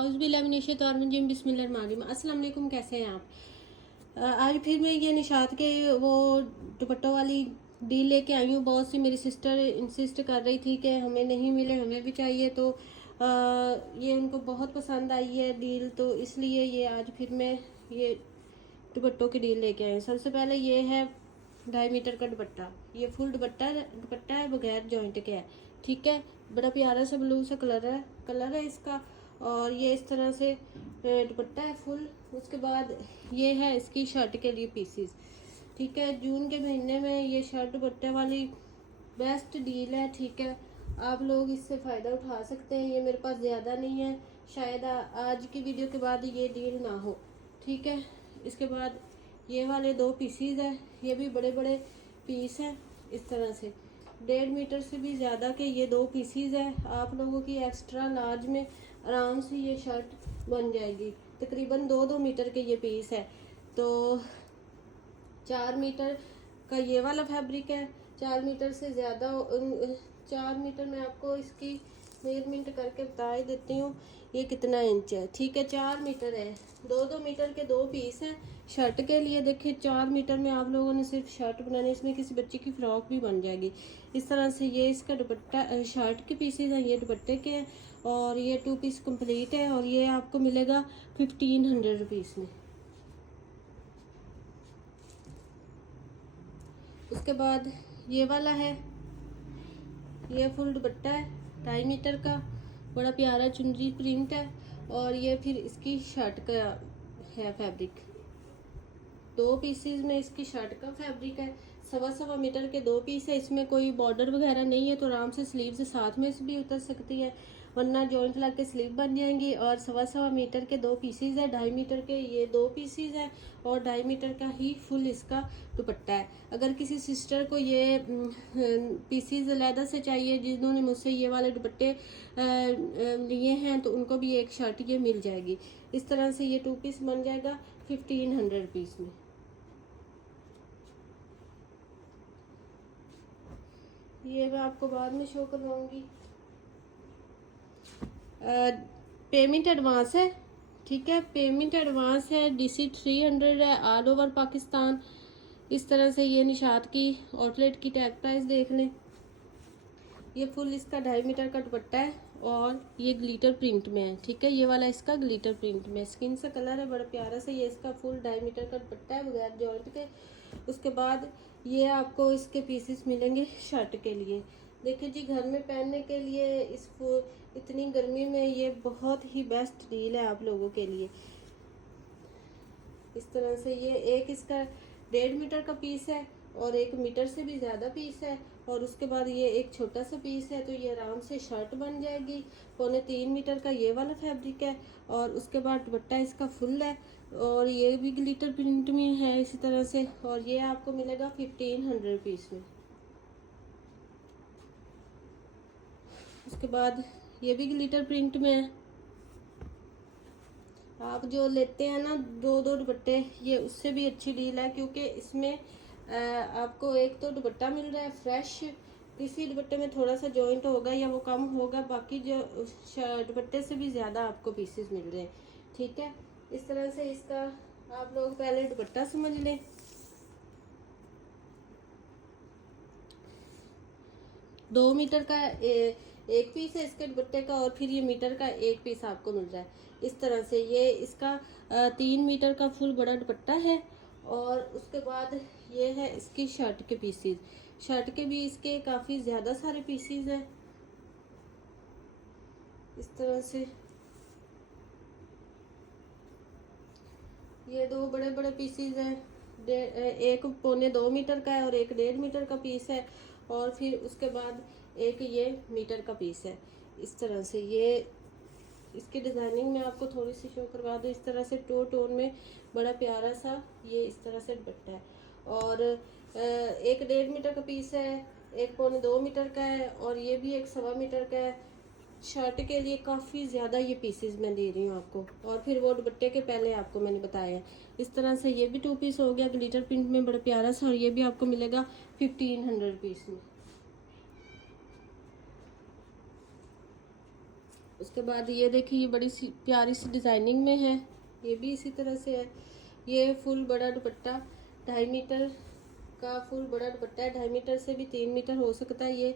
औज़ुबिल्लाहिमिनश्शैतानिर्रजीम बिस्मिल्लाहिर्रहमानिर्रहीम। अस्सलाम वालेकुम, कैसे हैं आप? आज फिर मैं ये निशात के वो दुपट्टों वाली डील लेके आई हूँ। बहुत सी मेरी सिस्टर इंसिस्ट कर रही थी कि हमें नहीं मिले, हमें भी चाहिए, तो ये उनको बहुत पसंद आई है डील, तो इसलिए ये आज फिर मैं ये दुपट्टों की डील लेके आई हूँ। सबसे पहले ये है 2.5 मीटर का दुपट्टा। ये फुल दुपट्टा है, बगैर जॉइंट के है, ठीक है। बड़ा प्यारा सा ब्लू सा कलर है इसका, और ये इस तरह से दुपट्टा है फुल। उसके बाद ये है इसकी शर्ट के लिए पीसीस, ठीक है। जून के महीने में ये शर्ट दुपट्टे वाली बेस्ट डील है, ठीक है। आप लोग इससे फ़ायदा उठा सकते हैं। ये मेरे पास ज़्यादा नहीं है, शायद आज की वीडियो के बाद ये डील ना हो, ठीक है। इसके बाद ये वाले 2 पीसीज है, ये भी बड़े बड़े पीस हैं इस तरह से। 1.5 मीटर से भी ज़्यादा के ये 2 पीसीज है। आप लोगों की एक्स्ट्रा लार्ज में आराम से ये शर्ट बन जाएगी। तकरीबन 2-2 मीटर के ये पीस है, तो 4 मीटर का ये वाला फैब्रिक है। 4 मीटर से ज़्यादा 4 मीटर मैं आपको इसकी मेजरमेंट करके बता ही देती हूँ ये कितना इंच है, ठीक है। 4 मीटर है, 2-2 मीटर के 2 पीस हैं शर्ट के लिए। देखिए 4 मीटर में आप लोगों ने सिर्फ शर्ट बनानी, इसमें किसी बच्चे की फ्रॉक भी बन जाएगी इस तरह से। ये इसका दुपट्टा शर्ट के पीसेज हैं, ये दुपट्टे के हैं, और ये 2 पीस कंप्लीट है, और ये आपको मिलेगा 1500 रुपीज़ में। उसके बाद ये वाला है, ये फुल दुपट्टा है 2.5 मीटर का, बड़ा प्यारा चुनरी प्रिंट है, और ये फिर इसकी शर्ट का है फैब्रिक। 2 पीसेस में इसकी शर्ट का फैब्रिक है। 1.25 मीटर के 2 पीस है। इसमें कोई बॉर्डर वगैरह नहीं है, तो आराम से स्लीव से साथ में भी उतर सकती है, वरना जॉइंट लग के स्लीव बन जाएंगी। और 1.25 मीटर के 2 पीसीज है, 2.5 मीटर के ये 2 पीसीज है, और 2.5 मीटर का ही फुल इसका दुपट्टा है। अगर किसी सिस्टर को ये पीसीज अलहदा से चाहिए, जिन्होंने मुझसे ये वाले दुपट्टे लिए हैं, तो उनको भी एक शर्ट ये मिल जाएगी। इस तरह से ये 2 पीस बन जाएगा 1500 रुपीज़ में। ये मैं आपको बाद में शो करवाऊंगी। पेमेंट एडवांस है, ठीक है। पेमेंट एडवांस है, DC 300 है, ऑल ओवर पाकिस्तान। इस तरह से ये निशात की आउटलेट की टैग प्राइस देख लें। ये फुल इसका 2.5 मीटर का दुपट्टा है, और ये ग्लिटर प्रिंट में है, ठीक है। ये वाला इसका ग्लिटर प्रिंट में स्किन सा कलर है, बड़ा प्यारा सा। ये इसका फुल 2.5 मीटर का दुपट्टा है, बगैर जॉइंट के। उसके बाद ये आपको इसके पीसेस मिलेंगे शर्ट के लिए। देखिए जी, घर में पहनने के लिए इसको इतनी गर्मी में ये बहुत ही बेस्ट डील है आप लोगों के लिए। इस तरह से ये एक इसका 1.5 मीटर का पीस है, और 1 मीटर से भी ज़्यादा पीस है, और उसके बाद ये एक छोटा सा पीस है, तो ये आराम से शर्ट बन जाएगी। 3.25 मीटर का ये वाला फैब्रिक है, और उसके बाद दुपट्टा इसका फुल है, और ये भी ग्लिटर प्रिंट में है इसी तरह से, और ये आपको मिलेगा 1500 रुपीज़ में। उसके बाद ये भी ग्लिटर प्रिंट में है। आप जो लेते हैं ना 2-2 दुपट्टे, ये उससे भी अच्छी डील है, क्योंकि इसमें आपको एक तो दुपट्टा मिल रहा है फ्रेश। किसी दुपट्टे में थोड़ा सा जॉइंट होगा या वो कम होगा, बाकी जो दुपट्टे से भी ज़्यादा आपको पीसेस मिल रहे हैं, ठीक है। इस तरह से इसका आप लोग पहले दुपट्टा समझ लें। दो मीटर का एक पीस है इसके दुपट्टे का, और फिर ये मीटर का एक पीस आपको मिल रहा है इस तरह से। ये इसका 3 मीटर का फुल बड़ा दुपट्टा है, और उसके बाद ये है इसकी शर्ट के पीसीज। शर्ट के भी इसके काफ़ी ज़्यादा सारे पीसीज हैं इस तरह से। ये 2 बड़े बड़े पीसीज हैं, एक 1.25 मीटर का है, और एक 1.5 मीटर का पीस है, और फिर उसके बाद एक ये मीटर का पीस है इस तरह से। ये इसकी डिज़ाइनिंग में आपको थोड़ी सी शो करवा दूँ। इस तरह से टोन में बड़ा प्यारा सा ये इस तरह से दुपट्टा है, और एक 1.5 मीटर का पीस है, एक 1.25 मीटर का है, और ये भी एक 1.25 मीटर का है। शर्ट के लिए काफ़ी ज़्यादा ये पीसेस मैं दे रही हूँ आपको, और फिर वो दुपट्टे के पहले आपको मैंने बताया है। इस तरह से ये भी 2 पीस हो गया ग्लिटर प्रिंट में, बड़ा प्यारा सा, और ये भी आपको मिलेगा 1500 रुपीज़ में। उसके बाद ये देखिए, ये बड़ी सी प्यारी सी डिज़ाइनिंग में है, ये भी इसी तरह से है। ये फुल बड़ा दुपट्टा 2.5 मीटर का फुल बड़ा दुपट्टा है, 2.5 मीटर से भी 3 मीटर हो सकता है। ये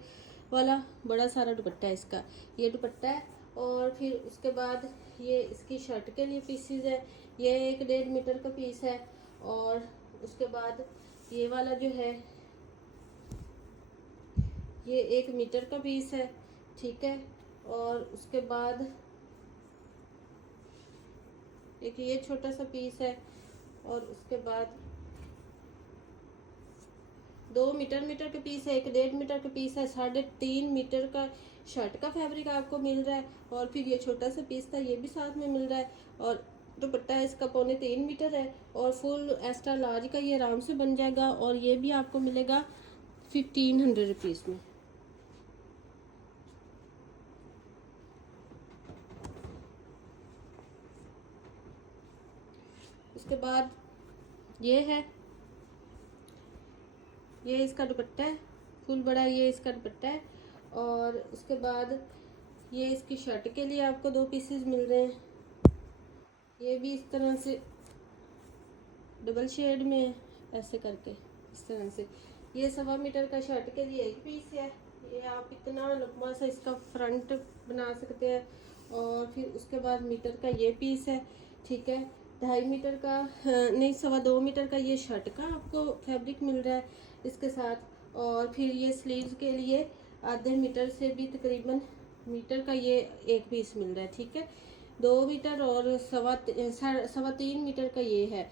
वाला बड़ा सारा दुपट्टा है इसका, ये दुपट्टा है। और फिर उसके बाद ये इसकी शर्ट के लिए पीसीज है, ये 1.5 मीटर का पीस है। और उसके बाद ये वाला जो है ये 1 मीटर का पीस है, ठीक है। और उसके बाद एक ये छोटा सा पीस है। और उसके बाद 2 मीटर का पीस है, 1.5 मीटर का पीस है, 3.5 मीटर का शर्ट का फैब्रिक आपको मिल रहा है। और फिर ये छोटा सा पीस था, ये भी साथ में मिल रहा है। और दुपट्टा इसका 3.25 मीटर है और फुल एक्स्ट्रा लार्ज का ये आराम से बन जाएगा। और ये भी आपको मिलेगा 1500 रुपीज़ में। उसके बाद ये है, ये इसका दुपट्टा है फुल बड़ा, ये इसका दुपट्टा है। और उसके बाद ये इसकी शर्ट के लिए आपको 2 पीसेस मिल रहे हैं, ये भी इस तरह से डबल शेड में है, ऐसे करके इस तरह से। ये 1.25 मीटर का शर्ट के लिए एक पीस है, ये आप इतना लंबा सा इसका फ्रंट बना सकते हैं। और फिर उसके बाद मीटर का ये पीस है, ठीक है। 2.5 मीटर का नहीं, 2.25 मीटर का ये शर्ट का आपको फैब्रिक मिल रहा है इसके साथ। और फिर ये स्लीव्स के लिए आधे मीटर से भी तकरीबन मीटर का ये एक पीस मिल रहा है, ठीक है। 2 मीटर और 3.25 मीटर का ये है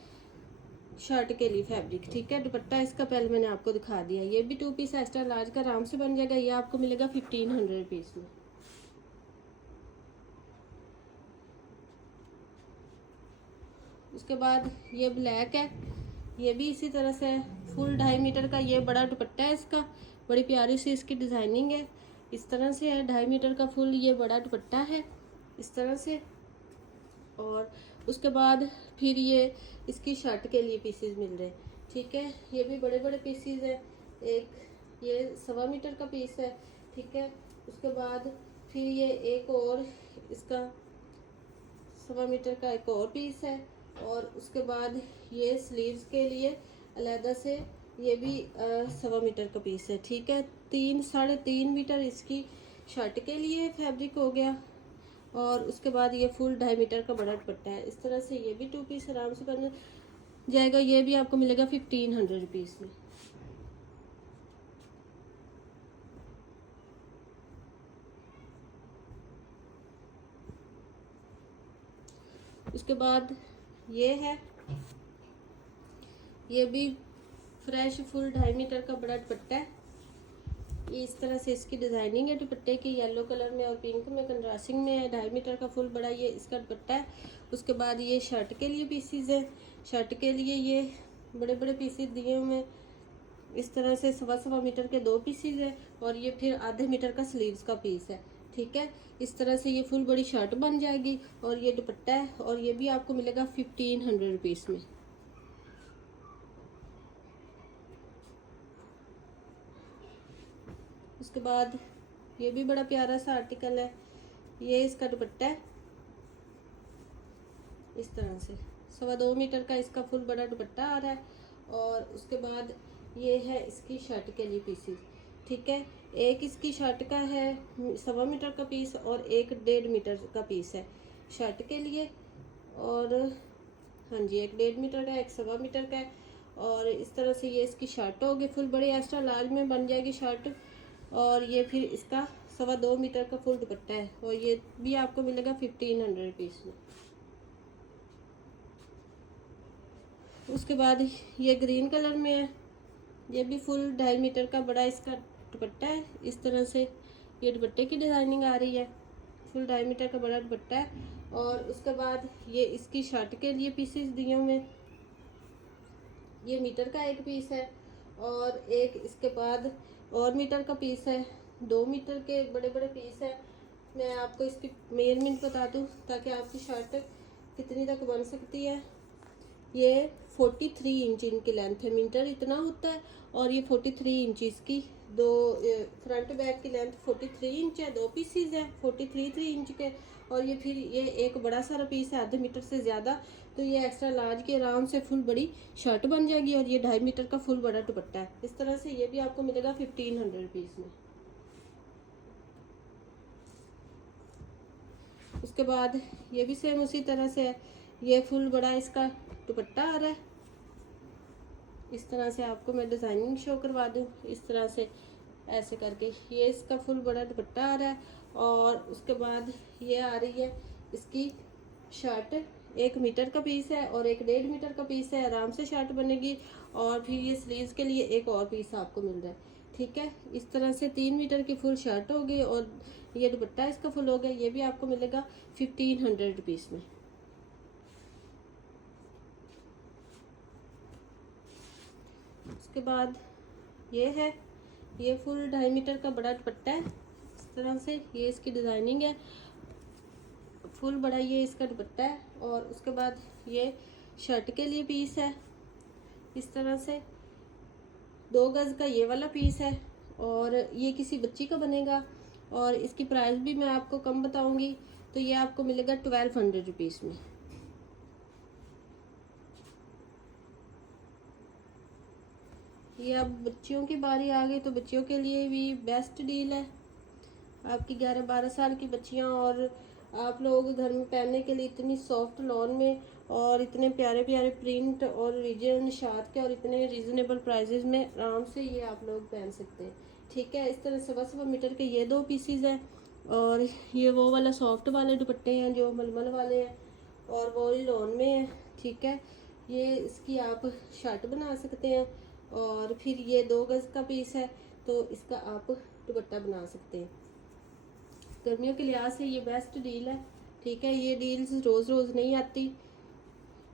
शर्ट के लिए फैब्रिक, ठीक है। दुपट्टा इसका पहले मैंने आपको दिखा दिया, ये भी 2 पीस एक्स्ट्रा लार्ज का आराम से बन जाएगा। ये आपको मिलेगा 1500 रुपीज़ में। उसके बाद ये ब्लैक है, ये भी इसी तरह से है, फुल 2.5 मीटर का ये बड़ा दुपट्टा है इसका, बड़ी प्यारी सी इसकी डिज़ाइनिंग है, इस तरह से है। 2.5 मीटर का फुल ये बड़ा दुपट्टा है इस तरह से। और उसके बाद फिर ये इसकी शर्ट के लिए पीसेस मिल रहे हैं, ठीक है। ये भी बड़े बड़े पीसेस है, एक ये 1.25 मीटर का पीस है, ठीक है। उसके बाद फिर ये एक और इसका 1.25 मीटर का एक और पीस है। और उसके बाद ये स्लीव्स के लिए अलहदा से ये भी 1.25 मीटर का पीस है, ठीक है। 3-3.5 मीटर इसकी शर्ट के लिए फैब्रिक हो गया। और उसके बाद ये फुल 2.5 मीटर का बड़ा दुपट्टा है, इस तरह से ये भी 2 पीस आराम से बन जाएगा। ये भी आपको मिलेगा 1500 रुपीज़ में। उसके बाद ये है, ये भी फ्रेश फुल 2.5 मीटर का बड़ा दुपट्टा है। ये इस तरह से इसकी डिज़ाइनिंग है दुपट्टे की, येलो कलर में और पिंक में कंट्रास्टिंग में है। 2.5 मीटर का फुल बड़ा ये इसका दुपट्टा है। उसके बाद ये शर्ट के लिए पीसीज है, शर्ट के लिए ये बड़े बड़े पीसीज दिए हुए हैं इस तरह से। 1.25 मीटर के 2 पीसीज है। और ये फिर आधे मीटर का स्लीव्स का पीस है, ठीक है। इस तरह से ये फुल बड़ी शर्ट बन जाएगी। और ये दुपट्टा है और ये भी आपको मिलेगा 1500 रुपीज़ में। उसके बाद ये भी बड़ा प्यारा सा आर्टिकल है, ये इसका दुपट्टा है इस तरह से। 2.25 मीटर का इसका फुल बड़ा दुपट्टा आ रहा है। और उसके बाद ये है इसकी शर्ट के लिए पीसीज, ठीक है। एक इसकी शर्ट का है 1.25 मीटर का पीस और एक 1.5 मीटर का पीस है शर्ट के लिए। और हाँ जी, एक 1.5 मीटर का, एक 1.25 मीटर का है। और इस तरह से ये इसकी शर्ट होगी, फुल बड़ी एक्स्ट्रा लार्ज में बन जाएगी शर्ट। और ये फिर इसका 2.25 मीटर का फुल दुपट्टा है और ये भी आपको मिलेगा 1500 रुपीज़ में। उसके बाद ये ग्रीन कलर में है, ये भी फुल 2.5 मीटर का बड़ा इसका दुपट्टा है इस तरह से। ये दुपट्टे की डिज़ाइनिंग आ रही है, फुल 2.5 मीटर का बड़ा दुपट्टा है। और उसके बाद ये इसकी शर्ट के लिए पीसेस दिए हुए, ये मीटर का एक पीस है। और एक इसके बाद और मीटर का पीस है, 2 मीटर के बड़े बड़े पीस है। मैं आपको इसकी मेजरमेंट बता दूं ताकि आपकी शर्ट कितनी तक बन सकती है। ये 43 इंच इनकी लेंथ है। मीटर इतना होता है और ये 43 इंच इसकी दो फ्रंट बैक की लेंथ 43 इंच है। दो पीसीज है 43 इंच के। और ये फिर ये एक बड़ा सारा पीस है आधे मीटर से ज़्यादा, तो ये एक्स्ट्रा लार्ज की आराम से फुल बड़ी शर्ट बन जाएगी। और ये 2.5 मीटर का फुल बड़ा दुपट्टा है। इस तरह से ये भी आपको मिलेगा 1500 रुपीज़ में। उसके बाद ये भी सेम उसी तरह से है। ये फुल बड़ा इसका दुपट्टा आ रहा है। इस तरह से आपको मैं डिज़ाइनिंग शो करवा दूँ। इस तरह से ऐसे करके ये इसका फुल बड़ा दुपट्टा आ रहा है। और उसके बाद ये आ रही है इसकी शर्ट। 1 मीटर का पीस है और एक 1.5 मीटर का पीस है। आराम से शर्ट बनेगी। और फिर ये स्लीव्स के लिए एक और पीस आपको मिल रहा है। ठीक है, इस तरह से 3 मीटर की फुल शर्ट होगी और ये दुपट्टा इसका फुल हो गया। ये भी आपको मिलेगा 1500 रुपीज़ में। उसके बाद ये है, ये फुल 2.5 मीटर का बड़ा दुपट्टा है। इस तरह से ये इसकी डिज़ाइनिंग है। फुल बड़ा ये इसका दुपट्टा है। और उसके बाद ये शर्ट के लिए पीस है। इस तरह से 2 गज का ये वाला पीस है और ये किसी बच्ची का बनेगा। और इसकी प्राइस भी मैं आपको कम बताऊंगी, तो ये आपको मिलेगा 1200 रुपीज़ में। ये अब बच्चियों की बारी आ गई, तो बच्चियों के लिए भी बेस्ट डील है। आपकी 11-12 साल की बच्चियां और आप लोग घर में पहनने के लिए इतनी सॉफ्ट लॉन में और इतने प्यारे प्यारे प्रिंट और रीजन निशात के और इतने रीजनेबल प्राइजेज में आराम से ये आप लोग पहन सकते हैं। ठीक है, इस तरह 1.25 मीटर के ये 2 पीसीज हैं। और ये वो वाला सॉफ्ट वाले दुपट्टे हैं जो मलमल वाले हैं और वो लॉन में है। ठीक है, ये इसकी आप शर्ट बना सकते हैं। और फिर ये 2 गज का पीस है, तो इसका आप दुपट्टा बना सकते हैं। गर्मियों के लिहाज से ये बेस्ट डील है। ठीक है, ये डील्स रोज़ रोज़ नहीं आती।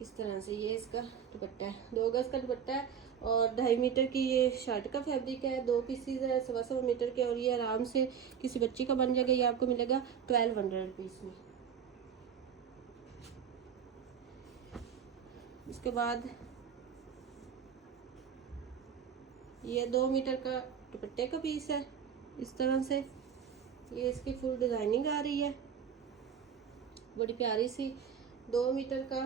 इस तरह से ये इसका दुपट्टा है। 2 गज का दुपट्टा है और 2.5 मीटर की ये शर्ट का फैब्रिक है। 2 पीसीज है 1.25 मीटर के। और ये आराम से किसी बच्ची का बन जाएगा। ये आपको मिलेगा 1200 रुपीज़ में। उसके बाद ये 2 मीटर का दुपट्टे का पीस है। इस तरह से ये इसकी फुल डिज़ाइनिंग आ रही है, बड़ी प्यारी सी। 2 मीटर का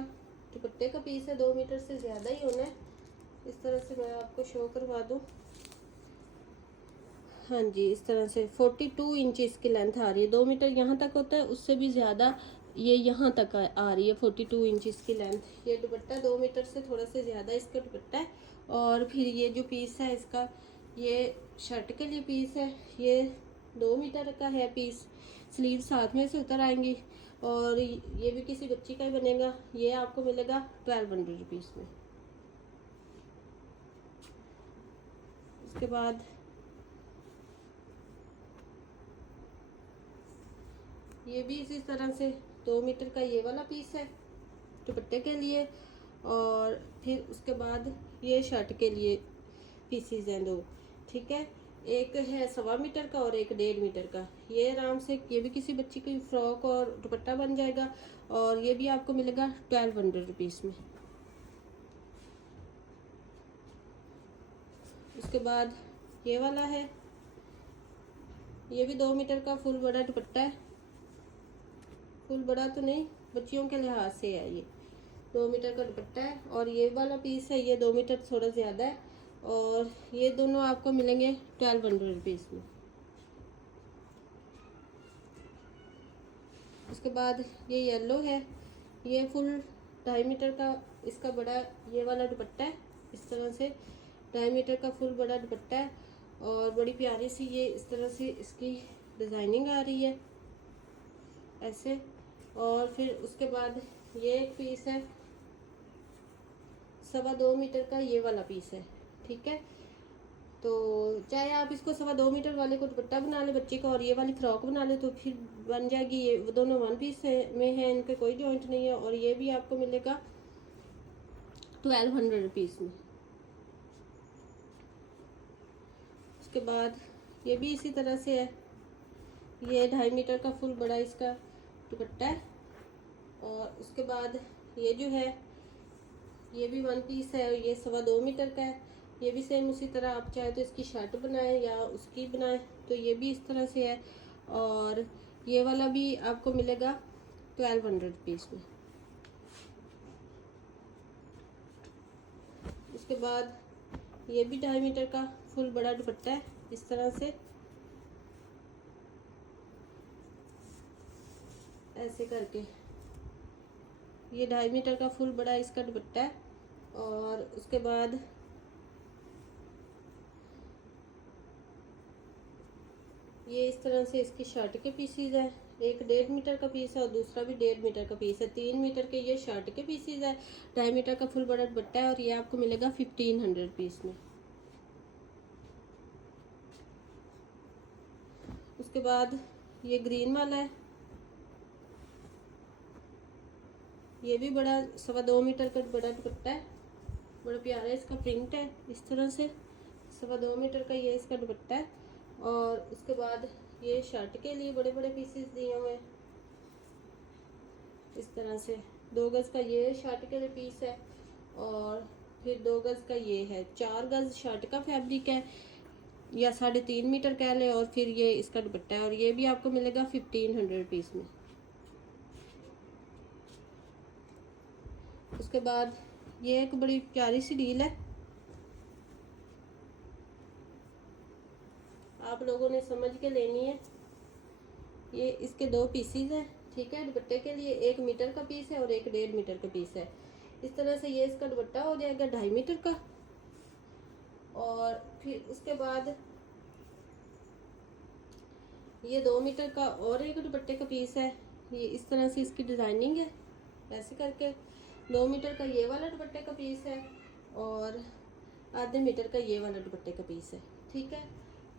दुपट्टे का पीस है। 2 मीटर से ज़्यादा ही होना है। इस तरह से मैं आपको शो करवा दूँ। हाँ जी, इस तरह से 42 इंच इसकी लेंथ आ रही है। 2 मीटर यहाँ तक होता है, उससे भी ज़्यादा ये यहाँ तक आ रही है 42 इंच इसकी लेंथ। ये दुपट्टा 2 मीटर से थोड़ा सा ज़्यादा इसका दुपट्टा है। और फिर ये जो पीस है इसका, ये शर्ट के लिए पीस है। ये 2 मीटर का है पीस। स्लीव साथ में से उतर आएंगी और ये भी किसी बच्ची का ही बनेगा। ये आपको मिलेगा 1200 रुपीज़ में। उसके बाद ये भी इसी तरह से 2 मीटर का ये वाला पीस है दुपट्टे के लिए। और फिर उसके बाद ये शर्ट के लिए पीसीज हैं 2। ठीक है, एक है 1.25 मीटर का और एक 1.5 मीटर का। ये आराम से ये भी किसी बच्ची की फ्रॉक और दुपट्टा बन जाएगा। और ये भी आपको मिलेगा 1200 रुपीज़ में। उसके बाद ये वाला है, ये भी 2 मीटर का फुल बड़ा दुपट्टा है। फुल बड़ा तो नहीं, बच्चियों के लिहाज से है। ये 2 मीटर का दुपट्टा है और ये वाला पीस है, ये 2 मीटर थोड़ा ज़्यादा है। और ये दोनों आपको मिलेंगे 1200 रुपीज़ में। उसके बाद ये येलो है, ये फुल 2.5 मीटर का इसका बड़ा ये वाला दुपट्टा है। इस तरह से 2.5 मीटर का फुल बड़ा दुपट्टा है और बड़ी प्यारी सी ये इस तरह से इसकी डिज़ाइनिंग आ रही है ऐसे। और फिर उसके बाद ये एक पीस है 2.25 मीटर का, ये वाला पीस है। ठीक है, तो चाहे आप इसको 2.25 मीटर वाले को दुपट्टा बना ले बच्चे का और ये वाली फ्रॉक बना ले तो फिर बन जाएगी। ये दोनों 1 पीस में है, इनके कोई जॉइंट नहीं है। और ये भी आपको मिलेगा 1200 रुपीज़ में। उसके बाद ये भी इसी तरह से है, ये 2.5 मीटर का फुल बड़ा इसका दुपट्टा है। और उसके बाद ये जो है ये भी वन पीस है, ये 2.25 मीटर का है। ये भी सेम उसी तरह, आप चाहे तो इसकी शर्ट बनाएं या उसकी बनाएं, तो ये भी इस तरह से है। और ये वाला भी आपको मिलेगा 1200 रुपीज़ में। उसके बाद ये भी 2.5 मीटर का फुल बड़ा दुपट्टा है, इस तरह से ऐसे करके। ये 2.5 मीटर का फुल बड़ा इसका दुपट्टा है। और उसके बाद ये इस तरह से इसकी शर्ट के पीसीज है। एक 1.5 मीटर का पीस है और दूसरा भी 1.5 मीटर का पीस है। 3 मीटर के ये शर्ट के पीसीज है। 2.5 मीटर का फुल बड़ा दुपट्टा है और ये आपको मिलेगा 1500 रुपीज़ में। उसके बाद ये ग्रीन वाला है, ये भी बड़ा 2.25 मीटर का बड़ा दुपट्टा है। बड़ा प्यारा इसका प्रिंट है, इस तरह से 2.25 मीटर का ये इसका दुपट्टा है। और उसके बाद ये शर्ट के लिए बड़े बड़े पीसेस दिए हुए हैं, इस तरह से 2 गज का ये शर्ट के लिए पीस है। और फिर 2 गज का ये है। 4 गज शर्ट का फैब्रिक है, या 3.5 मीटर कह ले। और फिर ये इसका दुपट्टा है और ये भी आपको मिलेगा 1500 रुपीज़ में। उसके बाद ये एक बड़ी प्यारी सी डील है, आप लोगों ने समझ के लेनी है। ये इसके 2 पीसीज हैं, ठीक है। दुपट्टे के लिए 1 मीटर का पीस है और एक 1.5 मीटर का पीस है। इस तरह से ये इसका दुपट्टा हो जाएगा 2.5 मीटर का। और फिर उसके बाद ये 2 मीटर का और एक दुपट्टे का पीस है। ये इस तरह से इसकी डिज़ाइनिंग है, ऐसे करके 2 मीटर का ये वाला दुपट्टे का पीस है और 1/2 मीटर का ये वाला दुपट्टे का पीस है, ठीक है।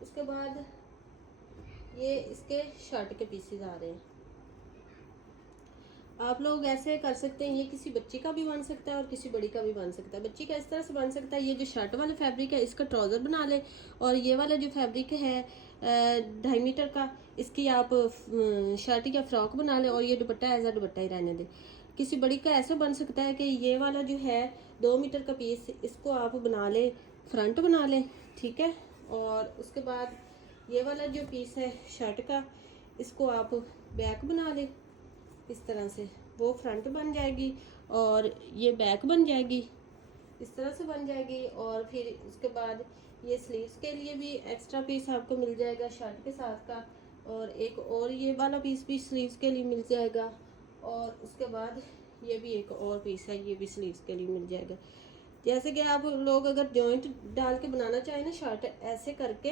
उसके बाद ये इसके शर्ट के पीसेस आ रहे हैं। आप लोग ऐसे कर सकते हैं, ये किसी बच्ची का भी बन सकता है और किसी बड़ी का भी बन सकता है। बच्ची का इस तरह से बन सकता है, ये जो शर्ट वाला फैब्रिक है इसका ट्राउज़र बना ले। और ये वाला जो फैब्रिक है 2.5 मीटर का, इसकी आप शर्ट या फ्रॉक बना ले और ये दुपट्टा एज आ दुपट्टा ही रहने दे। किसी बड़ी का ऐसे बन सकता है कि ये वाला जो है 2 मीटर का पीस, इसको आप बना ले, फ्रंट बना लें, ठीक है। और उसके बाद ये वाला जो पीस है शर्ट का, इसको आप बैक बना लें, इस तरह से वो फ्रंट बन जाएगी और ये बैक बन जाएगी, इस तरह से बन जाएगी। और फिर उसके बाद ये स्लीव्स के लिए भी एक्स्ट्रा पीस आपको मिल जाएगा शर्ट के साथ का। और एक और ये वाला पीस भी स्लीव्स के लिए मिल जाएगा। और उसके बाद ये भी एक और पीस है, ये भी स्लीव्स के लिए मिल जाएगा। जैसे कि आप लोग अगर जॉइंट डाल के बनाना चाहें ना शर्ट, ऐसे करके,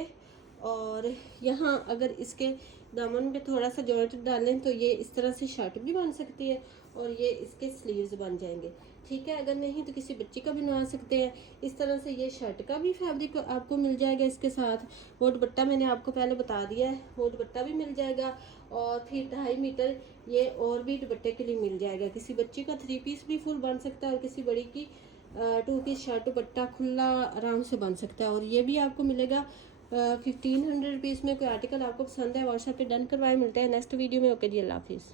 और यहाँ अगर इसके दामन पे थोड़ा सा जॉइंट डालें तो ये इस तरह से शर्ट भी बन सकती है और ये इसके स्लीव्स बन जाएंगे, ठीक है। अगर नहीं तो किसी बच्ची का भी बनवा सकते हैं। इस तरह से ये शर्ट का भी फैब्रिक आपको मिल जाएगा इसके साथ। वो दुपट्टा मैंने आपको पहले बता दिया है, वो दुपट्टा भी मिल जाएगा। और फिर 2.5 मीटर ये और भी दुपट्टे के लिए मिल जाएगा। किसी बच्ची का 3 पीस भी फुल बन सकता है और किसी बड़ी की 2 पीस शर्ट दुपट्टा खुला आराम से बन सकता है। और ये भी आपको मिलेगा 1500 रुपीज़ में। कोई आर्टिकल आपको पसंद है व्हाट्सएप पे डन करवाए। मिलते हैं नेक्स्ट वीडियो में। ओके जी, अल्लाह हाफिज़।